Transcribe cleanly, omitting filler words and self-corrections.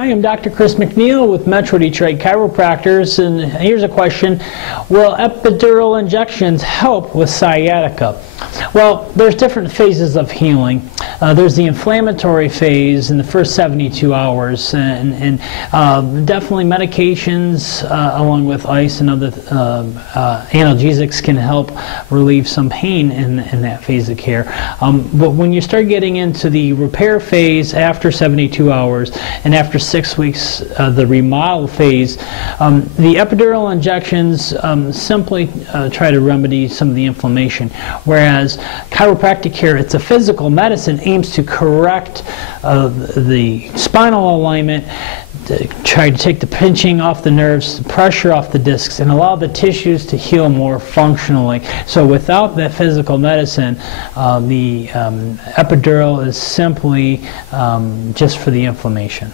Hi, I'm Dr. Chris McNeil with Metro Detroit Chiropractors, and here's a question. Will epidural injections help with sciatica? Well, there's different phases of healing. There's the inflammatory phase in the first 72 hours, and definitely medications along with ice and other analgesics can help relieve some pain in that phase of care. But when you start getting into the repair phase after 72 hours and after 6 weeks, the remodel phase, the epidural injections simply try to remedy some of the inflammation, whereas chiropractic care, it's a physical medicine, aims to correct the spinal alignment, to try to take the pinching off the nerves, the pressure off the discs, and allow the tissues to heal more functionally. So without that physical medicine, the epidural is simply just for the inflammation.